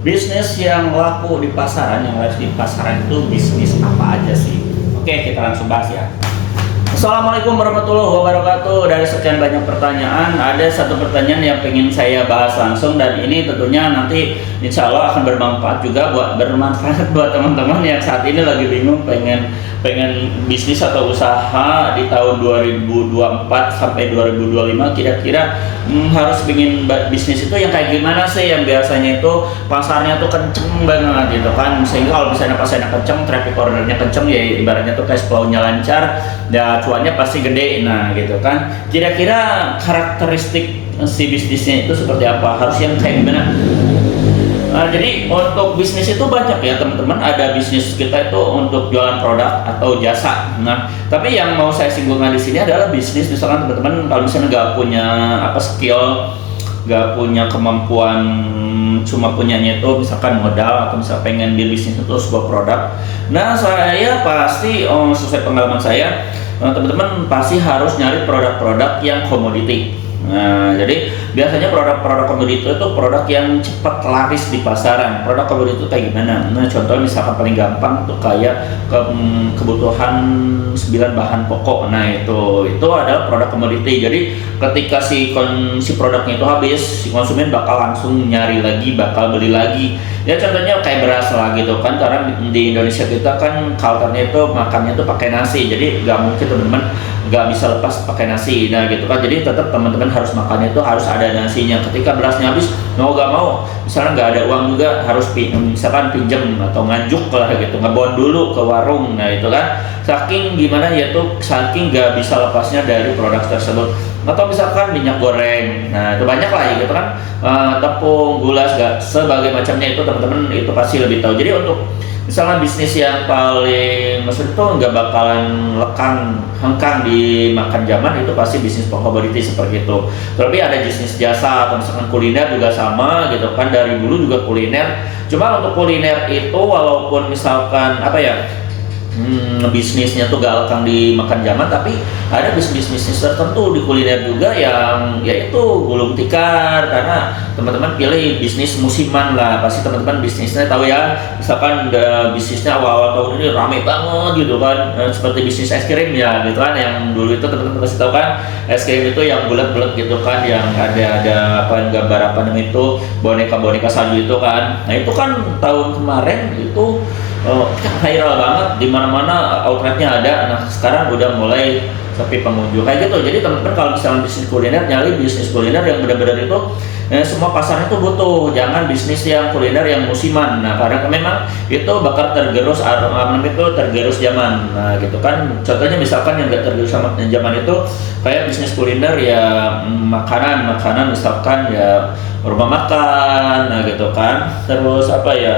Bisnis yang laku di pasaran, yang laku di pasaran itu bisnis apa aja sih? Oke, kita langsung bahas ya. Assalamualaikum warahmatullahi wabarakatuh. Dari sekian banyak pertanyaan, ada satu pertanyaan yang pengen saya bahas langsung, dan ini tentunya nanti insya Allah akan bermanfaat juga buat teman-teman yang saat ini lagi bingung pengen pengen bisnis atau usaha di tahun 2024 sampai 2025, kira-kira harus bikin bisnis itu yang kayak gimana sih, yang biasanya itu pasarnya tuh kenceng banget gitu kan, sehingga kalau misalnya pasarnya kenceng, traffic ordernya kenceng, ya ibaratnya tuh cash flow-nya lancar, dan cuannya pasti gede. Nah gitu kan, kira-kira karakteristik si bisnisnya itu seperti apa, harus yang kayak gimana. Jadi untuk bisnis itu banyak ya teman-teman, ada bisnis kita itu untuk jualan produk atau jasa. Nah, tapi yang mau saya singgungkan di sini adalah bisnis misalkan teman-teman kalau misalnya nggak punya skill, nggak punya kemampuan, cuma punyanya itu misalkan modal, atau misalnya pengen di bisnis itu sebuah produk. Nah, saya pasti sesuai pengalaman saya, teman-teman pasti harus nyari produk-produk yang komoditi. Nah, jadi biasanya produk-produk komoditi itu produk yang cepat laris di pasaran. Produk komoditi itu kayak gimana? Nah, contoh misalkan paling gampang tuh kayak kebutuhan 9 bahan pokok. Nah, itu adalah produk komoditi. Jadi ketika si produknya itu habis, si konsumen bakal langsung nyari lagi, bakal beli lagi. Ya contohnya kayak beras lah gitu kan, karena di Indonesia kita kan culture-nya itu makannya tuh pakai nasi. Jadi nggak mungkin teman-teman nggak bisa lepas pakai nasi. Nah gitu kan, jadi tetap teman-teman harus makannya itu harus ada nasinya. Ketika berasnya habis, mau gak mau, misalnya nggak ada uang juga, harus misalkan pinjam atau nganjuk lah gitu, ngebon dulu ke warung. Nah itu kan, saking gimana ya tuh, saking nggak bisa lepasnya dari produk tersebut. Atau misalkan minyak goreng, nah itu banyak lah gitu kan, tepung, gula, sebagai macamnya itu teman-teman itu pasti lebih tahu. Jadi untuk misalnya bisnis yang paling maksud itu nggak bakalan hengkang di makan zaman, itu pasti bisnis komoditi seperti itu. Tapi ada bisnis jasa atau misalkan kuliner juga sama gitu kan, dari dulu juga kuliner. Cuma untuk kuliner itu walaupun misalkan apa ya, bisnisnya tuh gak lekang di makan zaman, tapi ada bisnis tertentu di kuliner juga yang yaitu gulung tikar. Karena teman-teman pilih bisnis musiman lah, pasti teman-teman bisnisnya tahu ya, misalkan bisnisnya awal-awal tahun ini rame banget gitu kan, seperti bisnis es krim ya gitu kan, yang dulu itu teman-teman pasti tahu kan, es krim itu yang bulat-bulat gitu kan, yang ada apa gambar apa namanya itu, boneka-boneka salju itu kan. Nah itu kan tahun kemarin itu viral banget, di mana-mana outletnya ada. Nah sekarang udah mulai sepi pengunjung kayak gitu. Jadi teman-teman kalau misalnya bisnis kuliner, nyari bisnis kuliner yang benar-benar itu semua pasarnya itu butuh, jangan bisnis yang kuliner yang musiman. Nah karena memang itu bakal tergerus itu tergerus zaman. Nah gitu kan, contohnya misalkan yang gak tergerus sama zaman itu kayak bisnis kuliner ya, makanan misalkan ya, rumah makan, nah gitu kan, terus apa ya,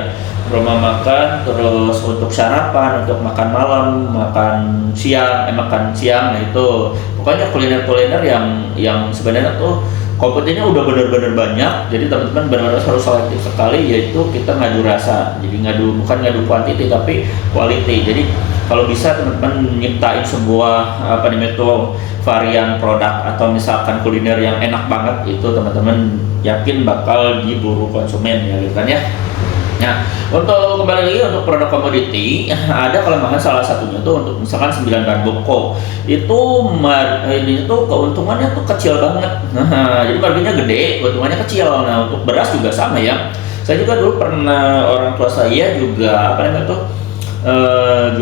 rumah makan, terus untuk sarapan, untuk makan malam, makan siang. Nah itu pokoknya kuliner-kuliner yang sebenarnya tuh kompetennya udah benar-benar banyak. Jadi teman-teman benar-benar harus selektif sekali, yaitu kita ngadu rasa. Jadi bukan ngadu kuantiti tapi quality. Jadi kalau bisa teman-teman nyiptain sebuah apa namanya itu varian produk atau misalkan kuliner yang enak banget, itu teman-teman yakin bakal diburu konsumen ya gitu kan ya. Nah, untuk kembali lagi untuk produk komoditi, ada kelemahan salah satunya tuh untuk misalkan 9 bahan pokok. Ini tuh keuntungannya tuh kecil banget. Nah, jadi marginnya gede, keuntungannya kecil. Nah, untuk beras juga sama ya. Saya juga dulu pernah, orang tua saya juga apa namanya tuh,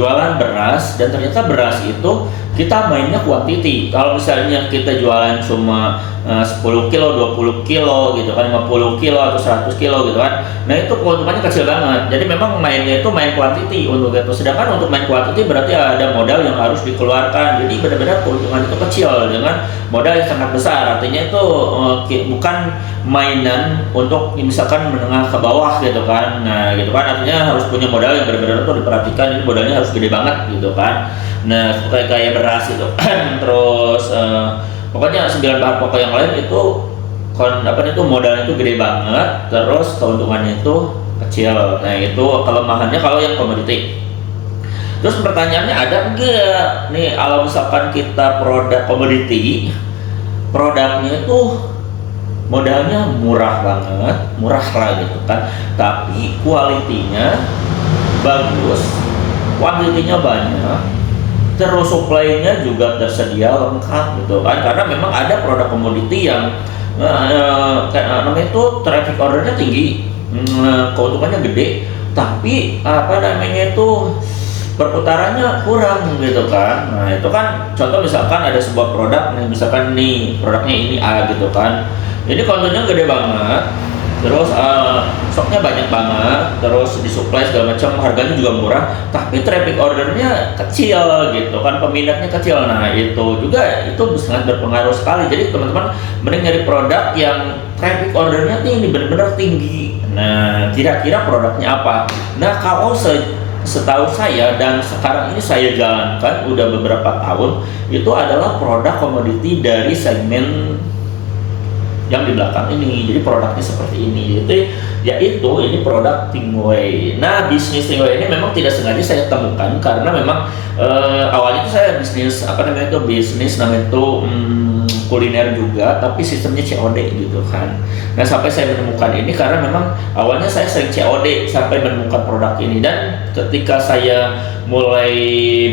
jualan beras, dan ternyata beras itu kita mainnya kuantiti. Kalau misalnya kita jualan cuma 10 kilo, 20 kilo gitu kan, 50 kilo atau 100 kilo gitu kan, nah itu keuntungannya kecil banget. Jadi memang mainnya itu main kuantiti untuk itu. Sedangkan untuk main kuantiti berarti ada modal yang harus dikeluarkan. Jadi benar-benar keuntungan itu kecil dengan modal yang sangat besar. Artinya itu bukan mainan untuk misalkan menengah ke bawah gitu kan. Nah gitu kan, artinya harus punya modal yang benar-benar tuh diperhatikan, ini modalnya harus gede banget gitu kan. Nah kayak beras itu terus pokoknya 9 bahan pokok yang lain itu modalnya itu gede banget, terus keuntungannya itu kecil. Nah itu kelemahannya kalau yang komoditi. Terus pertanyaannya, ada enggak nih kalau misalkan kita produk komoditi, produknya itu modalnya murah banget, murah lah gitu kan, tapi kualitinya bagus, kuantitinya banyak, terus supply-nya juga tersedia lengkap gitu kan, karena memang ada produk komoditi yang namanya itu traffic ordernya tinggi, keuntungannya gede, tapi apa namanya itu perputarannya kurang gitu kan. Nah itu kan contoh misalkan ada sebuah produk nih, misalkan nih produknya ini A gitu kan, ini kontennya gede banget, terus stoknya banyak banget, terus disuplai segala macam, harganya juga murah, tapi traffic ordernya kecil gitu kan, peminatnya kecil. Nah itu juga itu sangat berpengaruh sekali. Jadi teman-teman mending nyari produk yang traffic ordernya tinggi, benar-benar tinggi. Nah kira-kira produknya apa? Nah kalau setahu saya dan sekarang ini saya jalankan udah beberapa tahun, itu adalah produk komoditi dari segmen yang di belakang ini. Jadi produknya seperti ini, yaitu ini produk Tingway. Nah bisnis Tingway ini memang tidak sengaja saya temukan, karena memang awalnya itu saya bisnis bisnis namanya itu kuliner juga, tapi sistemnya COD gitu kan. Nah sampai saya menemukan ini karena memang awalnya saya sering COD sampai menemukan produk ini, dan ketika saya mulai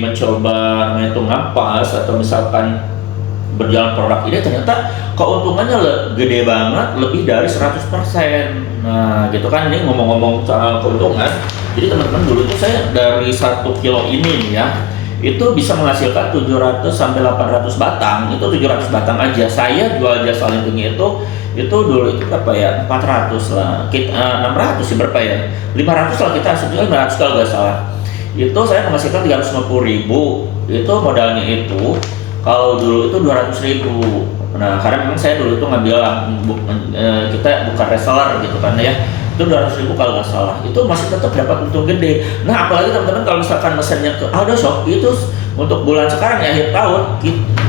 mencoba namanya itu ngampas atau misalkan berjalan produk ini, ternyata keuntungannya gede banget, lebih dari 100%. Nah gitu kan, ini ngomong-ngomong soal keuntungan, jadi teman-teman dulu itu saya dari 1 kilo ini nih ya, itu bisa menghasilkan 700 sampai 800 batang. Itu 700 batang aja. Saya jual jasa lintingnya itu dulu itu berapa ya? 400 lah. 600 sih berapa ya? 500 lah, kita asumsikan 500 kalau nggak salah. Itu saya menghasilkan 350.000. Itu modalnya itu. Kalau dulu itu 200.000. Nah, karena memang saya dulu itu ngambil kita bukan reseller gitu kan ya. Itu 200.000 kalau nggak salah, itu masih tetap dapat untung gede. Nah apalagi teman-teman kalau misalkan mesennya ke Aldo Shop, itu untuk bulan sekarang ya, akhir tahun,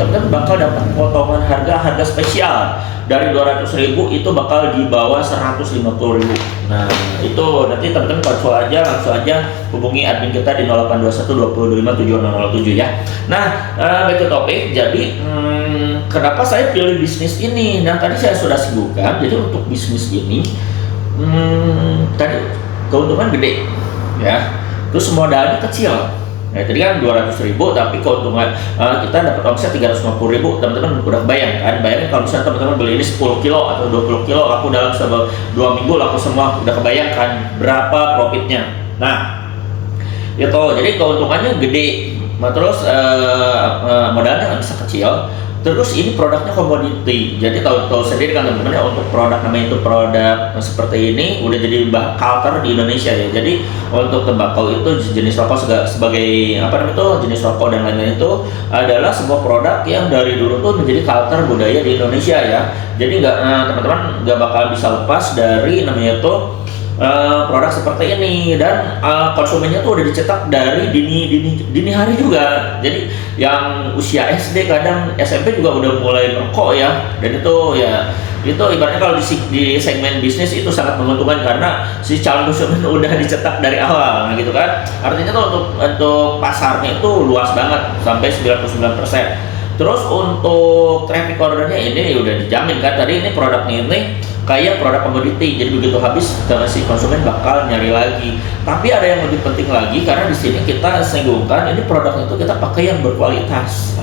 teman-teman bakal dapat potongan harga spesial dari 200.000 itu bakal di bawah 150.000. Nah itu nanti teman-teman langsung aja hubungi admin kita di 0821 225 7007 ya. Nah back to topik. Jadi kenapa saya pilih bisnis ini? Nah tadi saya sudah sebutkan, jadi untuk bisnis ini tadi keuntungan gede ya, terus modalnya kecil ya, jadi kan 200.000 tapi keuntungan kita dapat omset 350.000. Teman-teman udah bayang kan, bayangin kalau misalnya teman-teman beli ini 10 kilo atau 20 kilo laku dalam 2 minggu, laku semua, udah kebayangkan berapa profitnya. Nah itu jadi keuntungannya gede, terus modalnya nggak bisa kecil. Terus ini produknya komoditi, jadi tahu sendiri kan teman-teman ya, untuk produk namanya itu produk seperti ini udah jadi culture di Indonesia ya. Jadi untuk tembakau itu jenis rokok sebagai jenis rokok dan lain-lain itu adalah sebuah produk yang dari dulu tuh menjadi culture budaya di Indonesia ya. Jadi teman-teman nggak bakal bisa lepas dari namanya itu produk seperti ini, dan konsumennya tuh udah dicetak dari dini hari juga. Jadi yang usia SD, kadang SMP juga udah mulai merokok ya, dan itu ibaratnya kalau di segmen bisnis itu sangat menguntungkan karena si calon konsumen udah dicetak dari awal. Nah gitu kan, artinya tuh untuk pasarnya itu luas banget sampai 99%. Terus untuk traffic ordernya ini udah dijamin kan, tadi ini produknya ini kayak produk komoditi, jadi begitu habis si konsumen bakal nyari lagi. Tapi ada yang lebih penting lagi, karena di sini kita singgungkan ini produknya itu kita pakai yang berkualitas.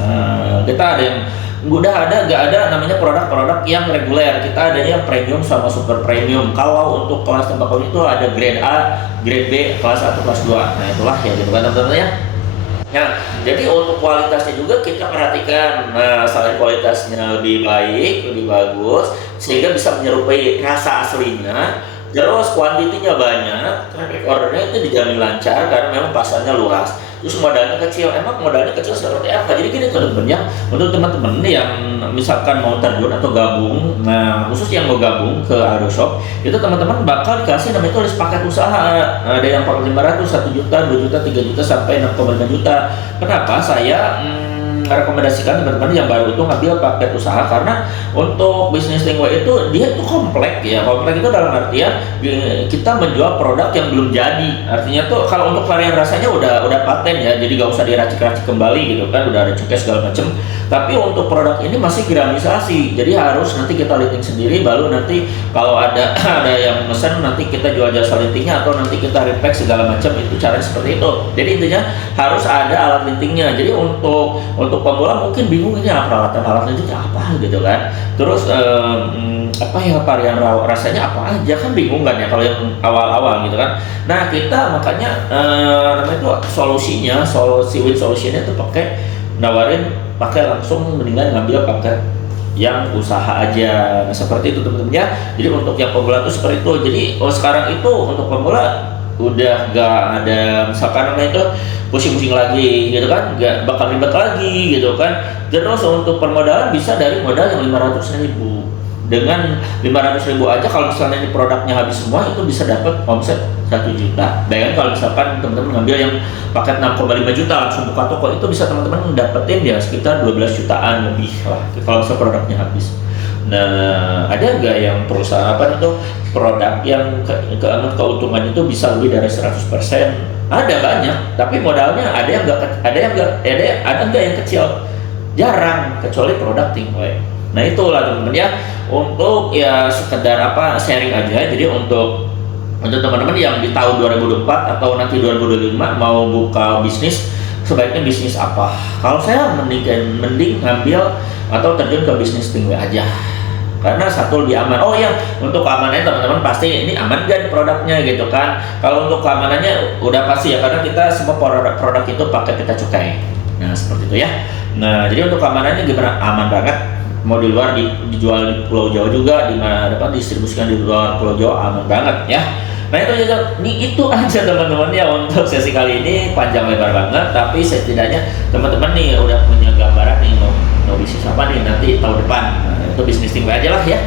Kita ada yang nggak ada namanya produk-produk yang reguler, kita ada yang premium sama super premium. Kalau untuk kelas tembakau itu ada grade A, grade B, kelas 1, kelas 2. Nah itulah ya gitu kan teman-teman ya. Nah, jadi untuk kualitasnya juga kita perhatikan. Nah, selain kualitasnya lebih baik, lebih bagus, sehingga bisa menyerupai rasa aslinya. Terus kuantitinya banyak, traffic ordernya itu dijamin lancar karena memang pasarnya luas. Terus modalnya kecil. Emang modalnya kecil seperti apa? Jadi gini teman-teman, untuk teman-teman yang misalkan mau terjun atau gabung, nah khusus yang mau gabung ke Aldo Shop, itu teman-teman bakal dikasih namanya itu list paket usaha. Ada yang paket 500, 1 juta, 2 juta, 3 juta sampai 6,5 juta. Kenapa saya rekomendasikan teman-teman yang baru itu ngambil paket usaha? Karena untuk bisnis Tingway itu dia itu kompleks ya. Kompleks itu dalam artian kita menjual produk yang belum jadi. Artinya tuh kalau untuk varian rasanya udah paten ya, jadi gak usah diracik-racik kembali gitu kan, udah ada cukai segala macem. Tapi untuk produk ini masih gramisasi, jadi harus nanti kita linting sendiri, baru nanti kalau ada ada yang mesen nanti kita jual jasa lintingnya atau nanti kita repack segala macam, itu caranya seperti itu. Jadi intinya harus ada alat lintingnya. Jadi untuk pemula mungkin bingung ini peralatan alat lintingnya apa gitu kan. Terus apa ya varian rasanya apa aja kan bingung kan ya kalau yang awal-awal gitu kan. Nah kita makanya namanya itu solusi solusinya tuh pakai langsung mendingan ngambil paket yang usaha aja. Nah seperti itu teman-teman ya. Jadi untuk yang pemula tuh seperti itu. Jadi sekarang itu untuk pemula udah gak ada misalkan namanya itu pusing-pusing lagi gitu kan, gak bakal ribet lagi gitu kan. Terus untuk permodalan bisa dari modal yang 500.000. Dengan 500.000 aja kalau misalnya ini produknya habis semua itu bisa dapat omset 1 juta. Bayangkan kalau misalkan teman-teman ngambil yang paket 6,5 juta langsung buka toko, itu bisa teman-teman dapetin ya sekitar 12 jutaan lebih lah kalau misalnya produknya habis. Nah, ada nggak yang perusahaan itu produk yang keuntungan itu bisa lebih dari 100%? Ada banyak, tapi modalnya ada yang yang kecil, jarang, kecuali produk Thinkway. Nah itulah teman-teman ya, untuk ya sekedar sharing aja. Jadi untuk teman-teman yang di tahun 2024 atau nanti 2025 mau buka bisnis, sebaiknya bisnis apa? Kalau saya mending ngambil atau terjun ke bisnis Thinkway aja, karena satu lebih aman. Oh iya, untuk keamanannya teman-teman pasti ini aman gak produknya gitu kan. Kalau untuk keamanannya udah pasti ya, karena kita semua produk itu pakai pita cukai. Nah seperti itu ya. Nah jadi untuk keamanannya gimana? Aman banget. Mau di luar dijual di Pulau Jawa juga, di mana dapat distribusikan di luar Pulau Jawa, aman banget ya. Nah itu aja teman-teman ya untuk sesi kali ini, panjang lebar banget, tapi setidaknya teman-teman nih udah punya gambaran nih mau bisnis apa nih nanti tahun depan. Nah, itu bisnis Thinkway aja lah ya.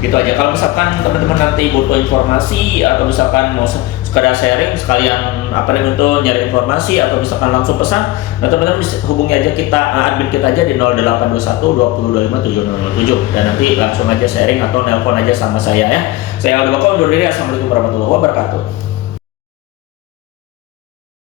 Gitu aja. Kalau misalkan teman-teman nanti butuh informasi atau misalkan mau sekedar sharing sekalian itu nyari informasi atau misalkan langsung pesan, nah teman-teman hubungi aja kita, admin kita aja di 0821 2025 7007, dan nanti langsung aja sharing atau nelpon aja sama saya ya. Saya Aldo Bako undur diri. Assalamualaikum warahmatullahi wabarakatuh.